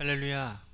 할렐루야.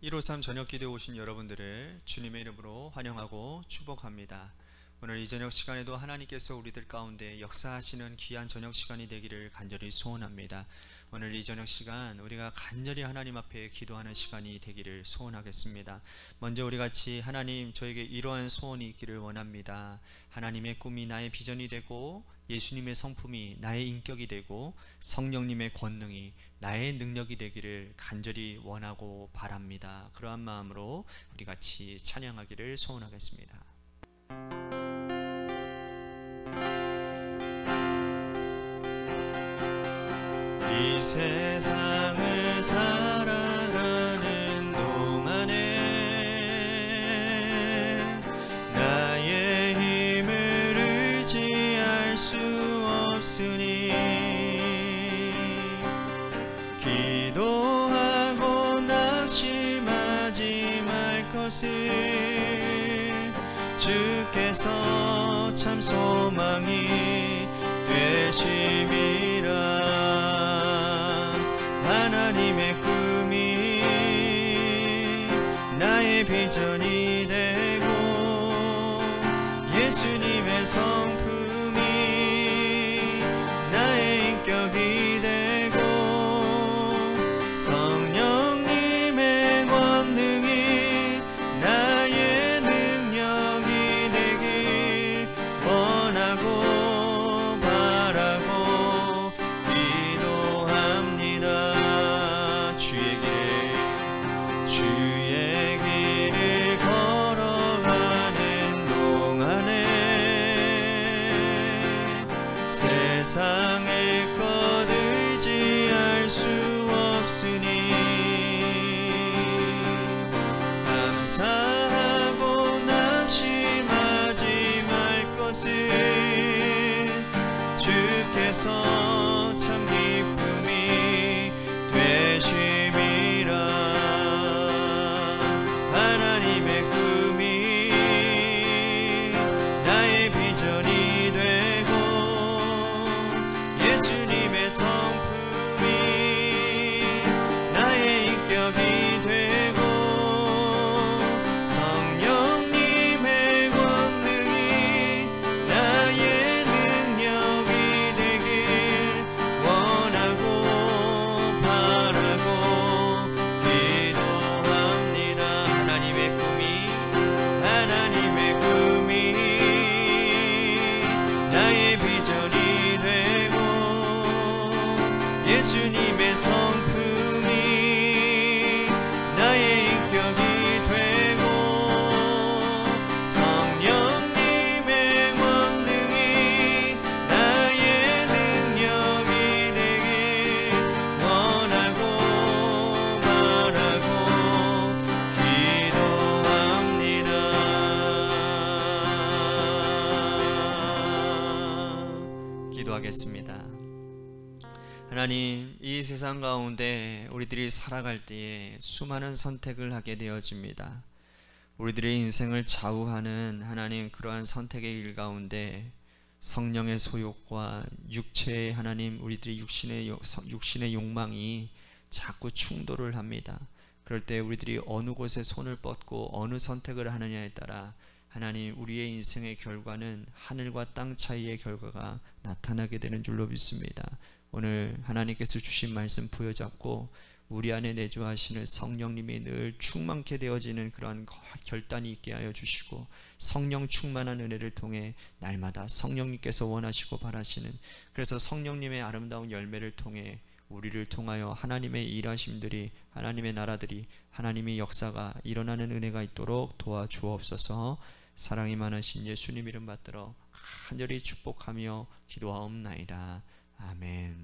153 저녁 기도에 오신 여러분들을 주님의 이름으로 환영하고 축복합니다. 오늘 이 저녁 시간에도 하나님께서 우리들 가운데 역사하시는 귀한 저녁 시간이 되기를 간절히 소원합니다. 오늘 이 저녁 시간 우리가 간절히 하나님 앞에 기도하는 시간이 되기를 소원하겠습니다. 먼저 우리 같이 하나님, 저에게 이러한 소원이 있기를 원합니다. 하나님의 꿈이 나의 비전이 되고 예수님의 성품이 나의 인격이 되고 성령님의 권능이 나의 능력이 되기를 간절히 원하고 바랍니다. 그러한 마음으로 우리 같이 찬양하기를 소원하겠습니다. 이 세상을 살아가는 동안에 나의 힘을 의지할 수 없으니 기도하고 낙심하지 말 것을 주께서 참 소망이 되심이라. 하나님의 꿈이 나의 비전이 되고 예수님의 성품이 나의 인격이 되고 성령님의 권능이 나의 능력이 되길 원하고 바라고 기도합니다. 주의 길을 걸어가는 동안에 세상의 것 의지할 수 없으니 감사하고 낙심하지 말 것을 주께서 참 기쁨이 되심이라. 하나님의 꿈이 나의 비전이 되고 예수님의 성품이 나의 인격이 되고 성령님의 권능이 나의 능력이 되길 원하고 바라고 기도합니다. 하나님의 꿈이 나의 비전이 되고 예수님의 성품이 나의 인격이 되고 성령님의 권능이 나의 능력이 되길 원하고 바라고 기도합니다. 기도하겠습니다. 하나님, 이 세상 가운데 우리들이 살아갈 때에 수많은 선택을 하게 되어집니다. 우리들의 인생을 좌우하는 하나님, 그러한 선택의 길 가운데 성령의 소욕과 육체의 하나님, 우리들의 육신의 욕망이 자꾸 충돌을 합니다. 그럴 때 우리들이 어느 곳에 손을 뻗고 어느 선택을 하느냐에 따라 하나님, 우리의 인생의 결과는 하늘과 땅 차이의 결과가 나타나게 되는 줄로 믿습니다. 오늘 하나님께서 주신 말씀 부여잡고 우리 안에 내주하시는 성령님이 늘 충만케 되어지는 그러한 결단이 있게 하여 주시고 성령 충만한 은혜를 통해 날마다 성령님께서 원하시고 바라시는, 그래서 성령님의 아름다운 열매를 통해 우리를 통하여 하나님의 일하심들이, 하나님의 나라들이, 하나님의 역사가 일어나는 은혜가 있도록 도와주옵소서. 사랑이 많으신 예수님 이름 받들어 간절히 축복하며 기도하옵나이다. 아멘.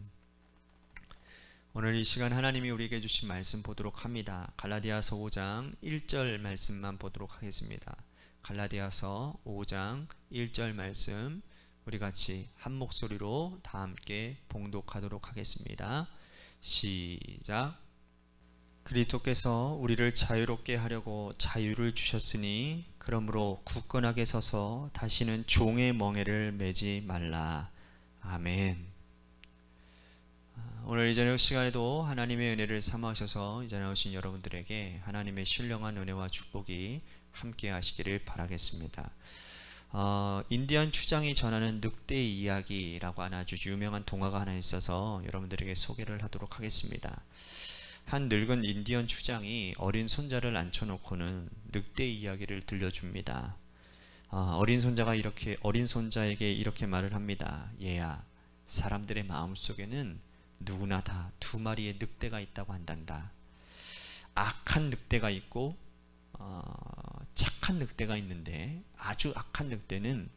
오늘 이 시간 하나님이 우리에게 주신 말씀 보도록 합니다. 갈라디아서 5장 1절 말씀만 보도록 하겠습니다. 갈라디아서 5장 1절 말씀 우리 같이 한 목소리로 다 함께 봉독하도록 하겠습니다. 시작. 그리스도께서 우리를 자유롭게 하려고 자유를 주셨으니 그러므로 굳건하게 서서 다시는 종의 멍에를 매지 말라. 아멘. 오늘 이 저녁 시간에도 하나님의 은혜를 삼아셔서 이 자리에 오신 여러분들에게 하나님의 신령한 은혜와 축복이 함께 하시기를 바라겠습니다. 인디안 추장이 전하는 늑대의 이야기라고 하는 아주 유명한 동화가 하나 있어서 여러분들에게 소개를 하도록 하겠습니다. 한 늙은 인디언 추장이 어린 손자를 앉혀놓고는 늑대의 이야기를 들려줍니다. 어린 손자에게 이렇게 말을 합니다. 얘야, 사람들의 마음속에는 누구나 다 두 마리의 늑대가 있다고 한단다. 악한 늑대가 있고 착한 늑대가 있는데, 아주 악한 늑대는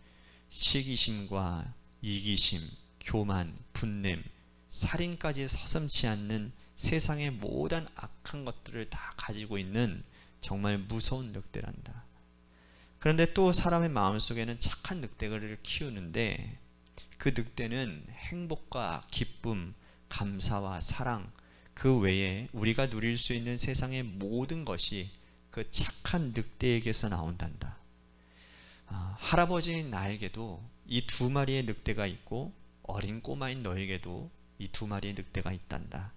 시기심과 이기심, 교만, 분냄, 살인까지 서슴지 않는 세상의 모든 악한 것들을 다 가지고 있는 정말 무서운 늑대란다. 그런데 또 사람의 마음속에는 착한 늑대를 키우는데, 그 늑대는 행복과 기쁨, 감사와 사랑, 그 외에 우리가 누릴 수 있는 세상의 모든 것이 그 착한 늑대에게서 나온단다. 할아버지인 나에게도 이 두 마리의 늑대가 있고, 어린 꼬마인 너에게도 이 두 마리의 늑대가 있단다.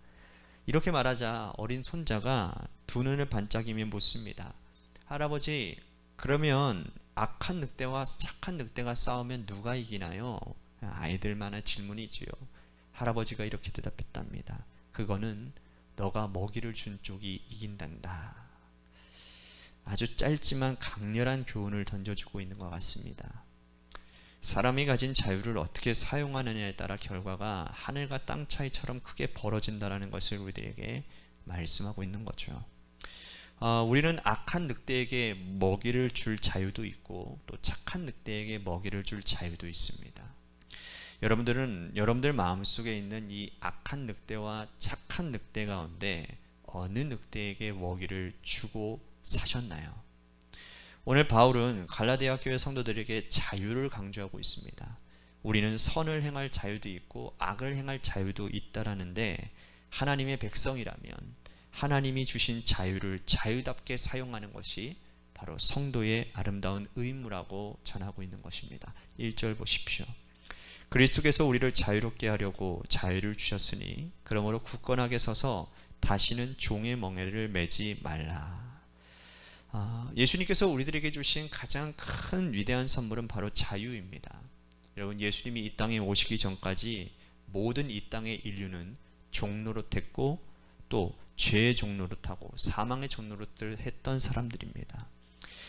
이렇게 말하자 어린 손자가 두 눈을 반짝이며 묻습니다. 할아버지, 그러면 악한 늑대와 착한 늑대가 싸우면 누가 이기나요? 아이들만의 질문이지요. 할아버지가 이렇게 대답했답니다. 그거는 너가 먹이를 준 쪽이 이긴단다. 아주 짧지만 강렬한 교훈을 던져주고 있는 것 같습니다. 사람이 가진 자유를 어떻게 사용하느냐에 따라 결과가 하늘과 땅 차이처럼 크게 벌어진다는 것을 우리들에게 말씀하고 있는 거죠. 우리는 악한 늑대에게 먹이를 줄 자유도 있고, 또 착한 늑대에게 먹이를 줄 자유도 있습니다. 여러분들 마음속에 있는 이 악한 늑대와 착한 늑대 가운데 어느 늑대에게 먹이를 주고 사셨나요? 오늘 바울은 갈라디아 교회 성도들에게 자유를 강조하고 있습니다. 우리는 선을 행할 자유도 있고 악을 행할 자유도 있다라는데, 하나님의 백성이라면 하나님이 주신 자유를 자유답게 사용하는 것이 바로 성도의 아름다운 의무라고 전하고 있는 것입니다. 1절 보십시오. 그리스도께서 우리를 자유롭게 하려고 자유를 주셨으니 그러므로 굳건하게 서서 다시는 종의 멍에를 매지 말라. 예수님께서 우리들에게 주신 가장 큰 위대한 선물은 바로 자유입니다. 여러분, 예수님이 이 땅에 오시기 전까지 모든 이 땅의 인류는 종노릇했고, 또 죄의 종노릇하고 사망의 종노릇을 했던 사람들입니다.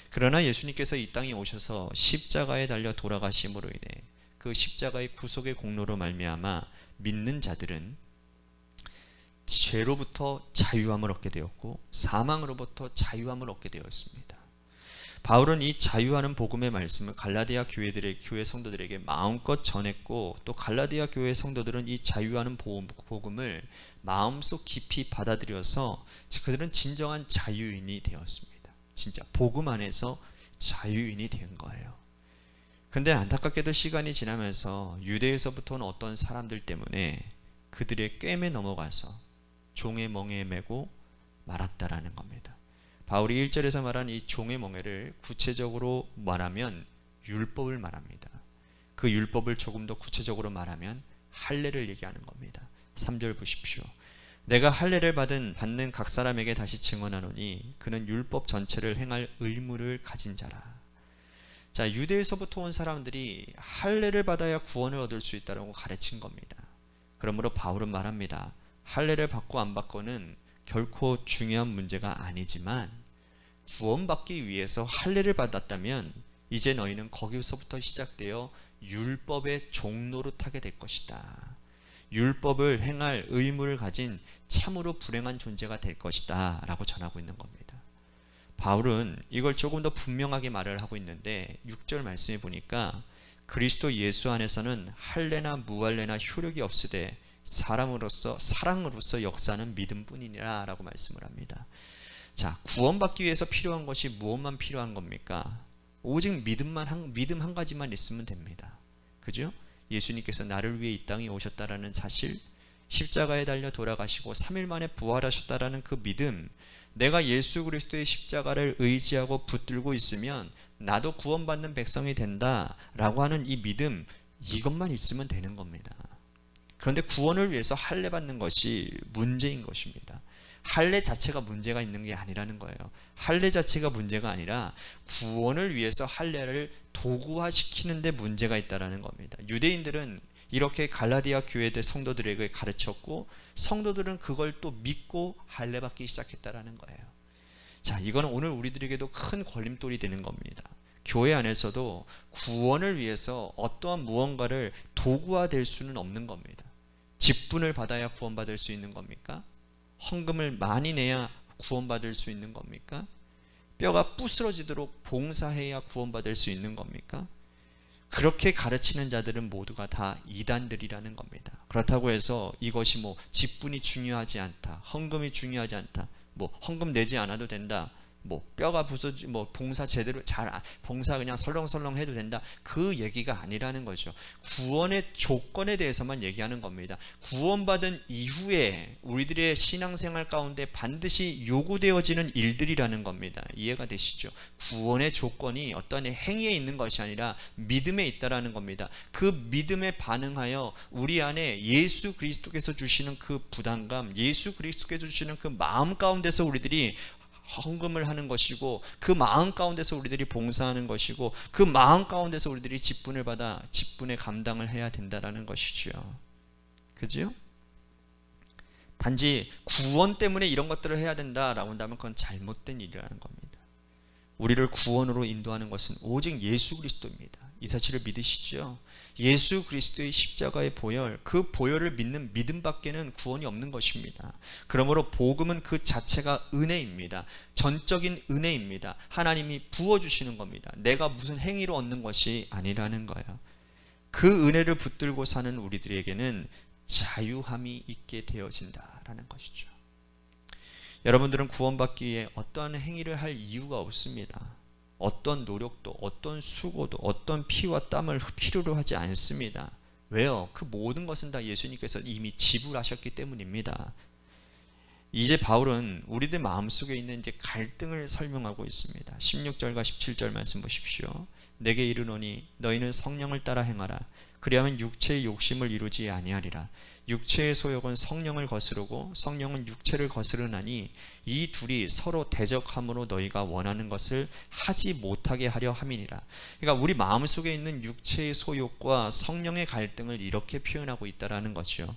그러나 예수님께서 이 땅에 오셔서 십자가에 달려 돌아가심으로 인해 그 십자가의 구속의 공로로 말미암아 믿는 자들은 죄로부터 자유함을 얻게 되었고, 사망으로부터 자유함을 얻게 되었습니다. 바울은 이 자유하는 복음의 말씀을 갈라디아 교회 성도들에게 마음껏 전했고, 또 갈라디아 교회 성도들은 이 자유하는 복음을 마음속 깊이 받아들여서 그들은 진정한 자유인이 되었습니다. 진짜 복음 안에서 자유인이 된 거예요. 근데 안타깝게도 시간이 지나면서 유대에서부터 온 어떤 사람들 때문에 그들의 꿰매 넘어가서 종의 멍에에 매고 말았다라는 겁니다. 바울이 1절에서 말한 이 종의 멍에를 구체적으로 말하면 율법을 말합니다. 그 율법을 조금 더 구체적으로 말하면 할례를 얘기하는 겁니다. 3절 보십시오. 내가 할례를 받는 각 사람에게 다시 증언하노니 그는 율법 전체를 행할 의무를 가진 자라. 자, 유대에서부터 온 사람들이 할례를 받아야 구원을 얻을 수 있다고 가르친 겁니다. 그러므로 바울은 말합니다. 할례를 받고 안 받고는 결코 중요한 문제가 아니지만, 구원받기 위해서 할례를 받았다면 이제 너희는 거기서부터 시작되어 율법의 종노릇하게 될 것이다. 율법을 행할 의무를 가진 참으로 불행한 존재가 될 것이다 라고 전하고 있는 겁니다. 바울은 이걸 조금 더 분명하게 말을 하고 있는데, 6절 말씀에 보니까 그리스도 예수 안에서는 할례나 무할례나 효력이 없으되 사랑으로서 역사하는 믿음뿐이니라 라고 말씀을 합니다. 자, 구원받기 위해서 필요한 것이 무엇만 필요한 겁니까? 오직 믿음 한 가지만 있으면 됩니다. 그죠? 예수님께서 나를 위해 이 땅에 오셨다라는 사실, 십자가에 달려 돌아가시고 3일 만에 부활하셨다라는 그 믿음, 내가 예수 그리스도의 십자가를 의지하고 붙들고 있으면 나도 구원받는 백성이 된다라고 하는 이 믿음, 이것만 있으면 되는 겁니다. 그런데 구원을 위해서 할례 받는 것이 문제인 것입니다. 할례 자체가 문제가 있는 게 아니라는 거예요. 할례 자체가 문제가 아니라 구원을 위해서 할례를 도구화시키는 데 문제가 있다는 겁니다. 유대인들은 이렇게 갈라디아 교회 성도들에게 가르쳤고 성도들은 그걸 또 믿고 할례 받기 시작했다는 거예요. 자, 이거는 오늘 우리들에게도 큰 걸림돌이 되는 겁니다. 교회 안에서도 구원을 위해서 어떠한 무언가를 도구화될 수는 없는 겁니다. 직분을 받아야 구원받을 수 있는 겁니까? 헌금을 많이 내야 구원받을 수 있는 겁니까? 뼈가 부스러지도록 봉사해야 구원받을 수 있는 겁니까? 그렇게 가르치는 자들은 모두가 다 이단들이라는 겁니다. 그렇다고 해서 이것이 뭐 직분이 중요하지 않다, 헌금이 중요하지 않다, 뭐 헌금 내지 않아도 된다, 뭐 뼈가 부서지 뭐 봉사 제대로 봉사 그냥 설렁설렁 해도 된다, 그 얘기가 아니라는 거죠. 구원의 조건에 대해서만 얘기하는 겁니다. 구원받은 이후에 우리들의 신앙생활 가운데 반드시 요구되어지는 일들이라는 겁니다. 이해가 되시죠? 구원의 조건이 어떤 행위에 있는 것이 아니라 믿음에 있다라는 겁니다. 그 믿음에 반응하여 우리 안에 예수 그리스도께서 주시는 그 부담감, 예수 그리스도께서 주시는 그 마음 가운데서 우리들이 헌금을 하는 것이고, 그 마음 가운데서 우리들이 봉사하는 것이고, 그 마음 가운데서 우리들이 직분을 받아 직분의 감당을 해야 된다라는 것이죠. 그죠? 단지 구원 때문에 이런 것들을 해야 된다라고 한다면 그건 잘못된 일이라는 겁니다. 우리를 구원으로 인도하는 것은 오직 예수 그리스도입니다. 이 사실을 믿으시죠? 예수 그리스도의 십자가의 보혈, 그 보혈을 믿는 믿음밖에는 구원이 없는 것입니다. 그러므로 복음은 그 자체가 은혜입니다. 전적인 은혜입니다. 하나님이 부어주시는 겁니다. 내가 무슨 행위로 얻는 것이 아니라는 거예요. 그 은혜를 붙들고 사는 우리들에게는 자유함이 있게 되어진다라는 것이죠. 여러분들은 구원받기 위해 어떠한 행위를 할 이유가 없습니다. 어떤 노력도, 어떤 수고도, 어떤 피와 땀을 필요로 하지 않습니다. 왜요? 그 모든 것은 다 예수님께서 이미 지불하셨기 때문입니다. 이제 바울은 우리들 마음속에 있는 이제 갈등을 설명하고 있습니다. 16절과 17절 말씀 보십시오. 내게 이르노니 너희는 성령을 따라 행하라. 그리하면 육체의 욕심을 이루지 아니하리라. 육체의 소욕은 성령을 거스르고 성령은 육체를 거스르나니 이 둘이 서로 대적함으로 너희가 원하는 것을 하지 못하게 하려 함이니라. 그러니까 우리 마음속에 있는 육체의 소욕과 성령의 갈등을 이렇게 표현하고 있다라는 거죠.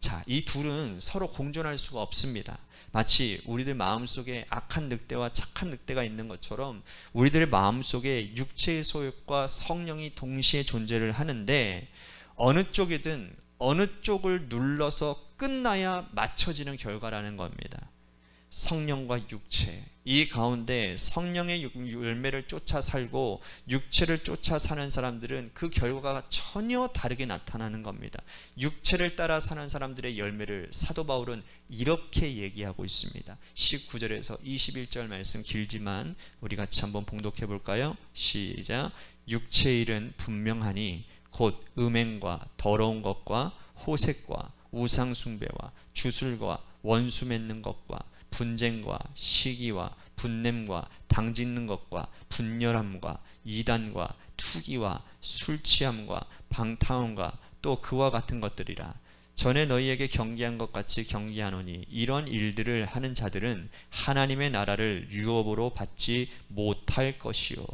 자, 이 둘은 서로 공존할 수가 없습니다. 마치 우리들 마음속에 악한 늑대와 착한 늑대가 있는 것처럼 우리들의 마음속에 육체의 소욕과 성령이 동시에 존재를 하는데, 어느 쪽이든 어느 쪽을 눌러서 끝나야 맞춰지는 결과라는 겁니다. 성령과 육체, 이 가운데 성령의 열매를 쫓아 살고 육체를 쫓아 사는 사람들은 그 결과가 전혀 다르게 나타나는 겁니다. 육체를 따라 사는 사람들의 열매를 사도 바울은 이렇게 얘기하고 있습니다. 19절에서 21절 말씀 길지만 우리 같이 한번 봉독해 볼까요? 시작. 육체의 일은 분명하니 곧 음행과 더러운 것과 호색과 우상숭배와 주술과 원수 맺는 것과 분쟁과 시기와 분냄과 당짓는 것과 분열함과 이단과 투기와 술취함과 방탕함과 또 그와 같은 것들이라. 전에 너희에게 경계한 것 같이 경계하노니 이런 일들을 하는 자들은 하나님의 나라를 유업으로 받지 못할 것이요.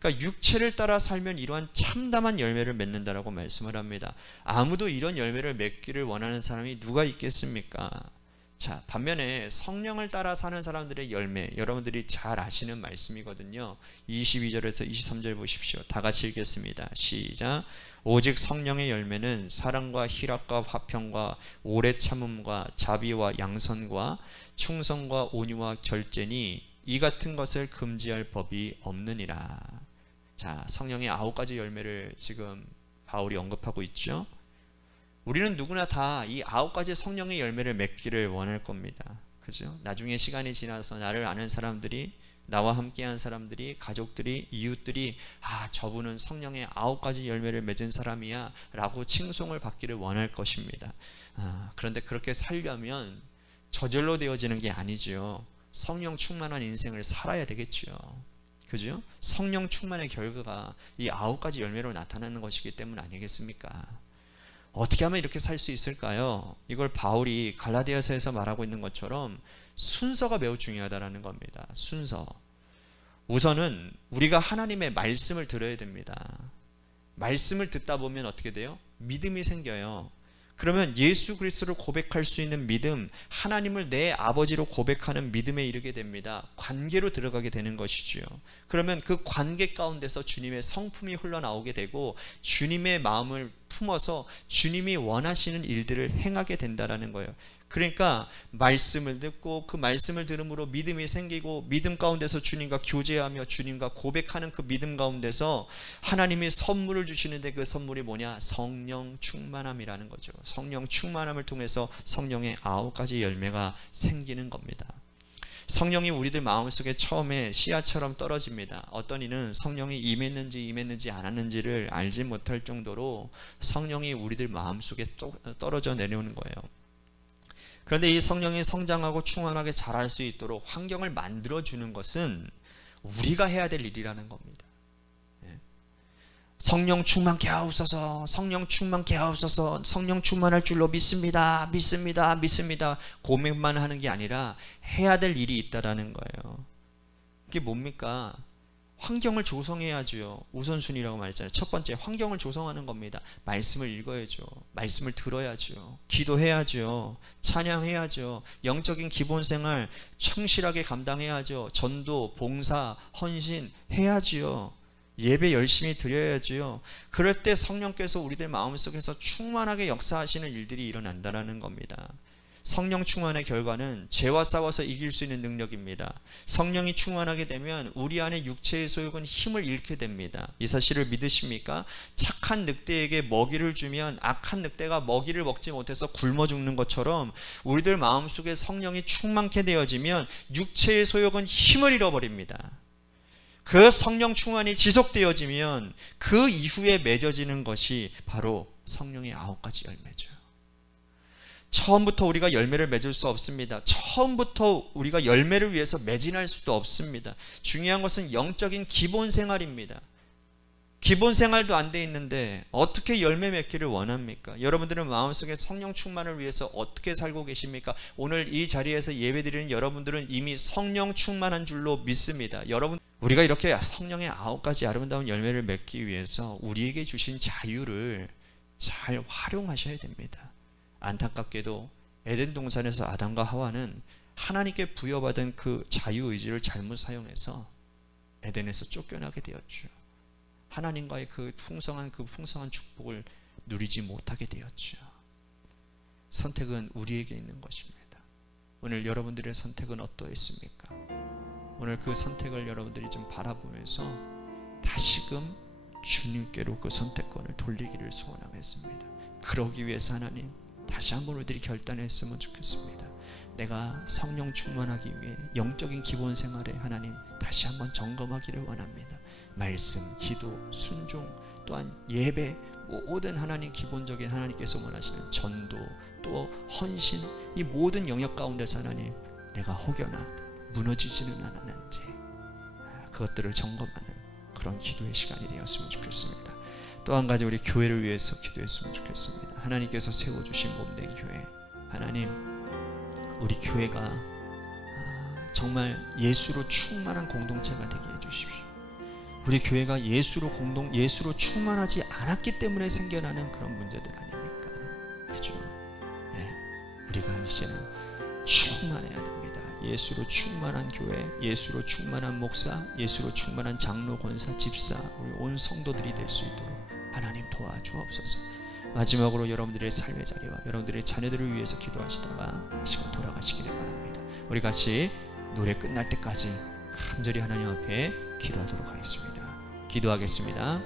그러니까 육체를 따라 살면 이러한 참담한 열매를 맺는다라고 말씀을 합니다. 아무도 이런 열매를 맺기를 원하는 사람이 누가 있겠습니까? 자, 반면에 성령을 따라 사는 사람들의 열매, 여러분들이 잘 아시는 말씀이거든요. 22절에서 23절 보십시오. 다 같이 읽겠습니다. 시작. 오직 성령의 열매는 사랑과 희락과 화평과 오래 참음과 자비와 양선과 충성과 온유와 절제니 이 같은 것을 금지할 법이 없느니라. 자, 성령의 9가지 열매를 지금 바울이 언급하고 있죠. 우리는 누구나 다 이 9가지 성령의 열매를 맺기를 원할 겁니다. 그죠? 나중에 시간이 지나서 나를 아는 사람들이, 나와 함께한 사람들이, 가족들이, 이웃들이 저분은 성령의 9가지 열매를 맺은 사람이야 라고 칭송을 받기를 원할 것입니다. 그런데 그렇게 살려면 저절로 되어지는 게 아니죠. 성령 충만한 인생을 살아야 되겠죠. 그죠? 성령 충만의 결과가 이 9가지 열매로 나타나는 것이기 때문 아니겠습니까? 어떻게 하면 이렇게 살 수 있을까요? 이걸 바울이 갈라디아서에서 말하고 있는 것처럼 순서가 매우 중요하다는 겁니다. 순서. 우선은 우리가 하나님의 말씀을 들어야 됩니다. 말씀을 듣다 보면 어떻게 돼요? 믿음이 생겨요. 그러면 예수 그리스도를 고백할 수 있는 믿음, 하나님을 내 아버지로 고백하는 믿음에 이르게 됩니다. 관계로 들어가게 되는 것이지요. 그러면 그 관계 가운데서 주님의 성품이 흘러나오게 되고 주님의 마음을 품어서 주님이 원하시는 일들을 행하게 된다는 거예요. 그러니까 말씀을 듣고 그 말씀을 들음으로 믿음이 생기고 믿음 가운데서 주님과 교제하며 주님과 고백하는 그 믿음 가운데서 하나님이 선물을 주시는데 그 선물이 뭐냐? 성령 충만함이라는 거죠. 성령 충만함을 통해서 성령의 9가지 열매가 생기는 겁니다. 성령이 우리들 마음속에 처음에 씨앗처럼 떨어집니다. 어떤 이는 성령이 임했는지 않았는지를 알지 못할 정도로 성령이 우리들 마음속에 떨어져 내려오는 거예요. 그런데 이 성령이 성장하고 충만하게 자랄 수 있도록 환경을 만들어주는 것은 우리가 해야 될 일이라는 겁니다. 성령 충만케 하옵소서, 성령 충만케 하옵소서, 성령 충만할 줄로 믿습니다, 믿습니다, 믿습니다. 고백만 하는 게 아니라 해야 될 일이 있다라는 거예요. 그게 뭡니까? 환경을 조성해야죠. 우선순위라고 말했잖아요. 첫 번째, 환경을 조성하는 겁니다. 말씀을 읽어야죠. 말씀을 들어야죠. 기도해야죠. 찬양해야죠. 영적인 기본생활 충실하게 감당해야죠. 전도, 봉사, 헌신 해야지요. 예배 열심히 드려야지요. 그럴 때 성령께서 우리들 마음속에서 충만하게 역사하시는 일들이 일어난다는 겁니다. 성령 충만의 결과는 죄와 싸워서 이길 수 있는 능력입니다. 성령이 충만하게 되면 우리 안에 육체의 소욕은 힘을 잃게 됩니다. 이 사실을 믿으십니까? 착한 늑대에게 먹이를 주면 악한 늑대가 먹이를 먹지 못해서 굶어 죽는 것처럼 우리들 마음속에 성령이 충만케 되어지면 육체의 소욕은 힘을 잃어버립니다. 그 성령 충만이 지속되어지면 그 이후에 맺어지는 것이 바로 성령의 9가지 열매죠. 처음부터 우리가 열매를 맺을 수 없습니다. 처음부터 우리가 열매를 위해서 매진할 수도 없습니다. 중요한 것은 영적인 기본 생활입니다. 기본 생활도 안 돼 있는데 어떻게 열매 맺기를 원합니까? 여러분들은 마음속에 성령 충만을 위해서 어떻게 살고 계십니까? 오늘 이 자리에서 예배드리는 여러분들은 이미 성령 충만한 줄로 믿습니다. 여러분, 우리가 이렇게 성령의 9가지 아름다운 열매를 맺기 위해서 우리에게 주신 자유를 잘 활용하셔야 됩니다. 안타깝게도 에덴 동산에서 아담과 하와는 하나님께 부여받은 그 자유의지를 잘못 사용해서 에덴에서 쫓겨나게 되었죠. 하나님과의 그 풍성한 축복을 누리지 못하게 되었죠. 선택은 우리에게 있는 것입니다. 오늘 여러분들의 선택은 어떠했습니까? 오늘 그 선택을 여러분들이 좀 바라보면서 다시금 주님께로 그 선택권을 돌리기를 소원하겠습니다. 그러기 위해서 하나님 다시 한번 우리들이 결단했으면 좋겠습니다. 내가 성령 충만하기 위해 영적인 기본 생활에 하나님 다시 한번 점검하기를 원합니다. 말씀, 기도, 순종, 또한 예배, 모든 하나님 기본적인 하나님께서 원하시는 전도, 또 헌신, 이 모든 영역 가운데서 하나님 내가 혹여나 무너지지는 않았는지 그것들을 점검하는 그런 기도의 시간이 되었으면 좋겠습니다. 또 한 가지 우리 교회를 위해서 기도했으면 좋겠습니다. 하나님께서 세워주신 몸된 교회, 하나님 우리 교회가 정말 예수로 충만한 공동체가 되게 해주십시오. 우리 교회가 예수로 충만하지 않았기 때문에 생겨나는 그런 문제들 아닙니까? 그죠? 네. 우리가 이제는 충만해야 됩니다. 예수로 충만한 교회, 예수로 충만한 목사, 예수로 충만한 장로, 권사, 집사, 우리 온 성도들이 될 수 있도록 하나님 도와주옵소서. 마지막으로 여러분들의 삶의 자리와 여러분들의 자녀들을 위해서 기도하시다가 시간 돌아가시기를 바랍니다. 우리 같이 노래 끝날 때까지 간절히 하나님 앞에 기도하도록 하겠습니다. 기도하겠습니다.